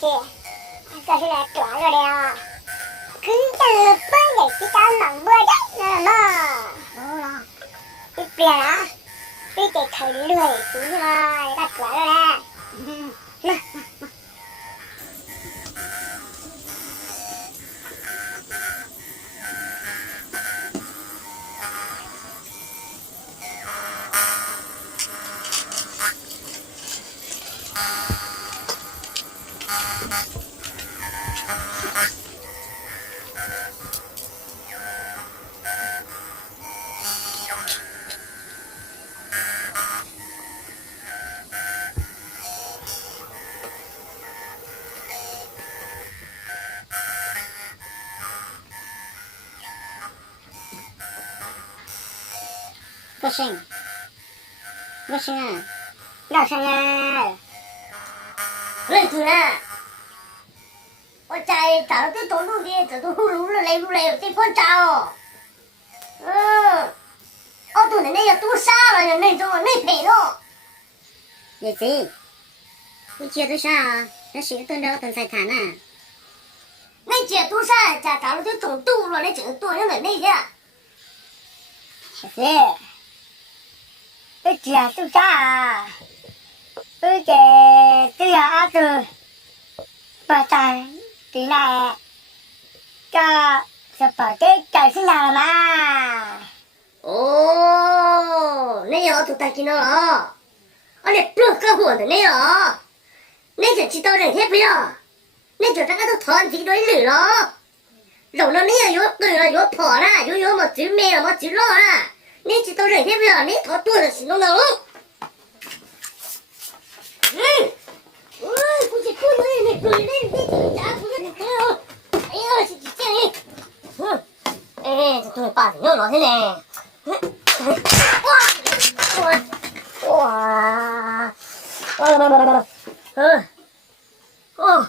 去，这是来抓着的啊！跟着本来是干忙不的嘛。好啦，你别啦，你得看累死嘛，你给抓着嘞。那。不行，不行啊！老三啊，累主任，我家里找了这种路的，这都路来有地方找。我都那要多傻了，那种那赔了。也行，你觉得啥？那是个等着等菜摊呢。那姐多傻，家找了这种路了，那整多人的那些。是。cái chia tu sa cái cái á từ bà tài tí này cho sập cái trời sinh nào mà ồ nãy giờ tụi ta kia nó ở đây bự cái hồ này nãy giờ chỉ tao này hết bây giờ nãy giờ ta cái tao thon chỉ đôi lửa rồi nó nãy giờ vô từ là vô phở ra vô mà chữ mẹ là mà chữ lo ra nãy chỉ tao này hết bây giờ nãy thọ tuổi là xin nó nào ôi cô chỉ cô này cười lên đi chữ chả cô này ai ơi chị chàng đi ê tôi bà thì nhớ nó thế này wow wow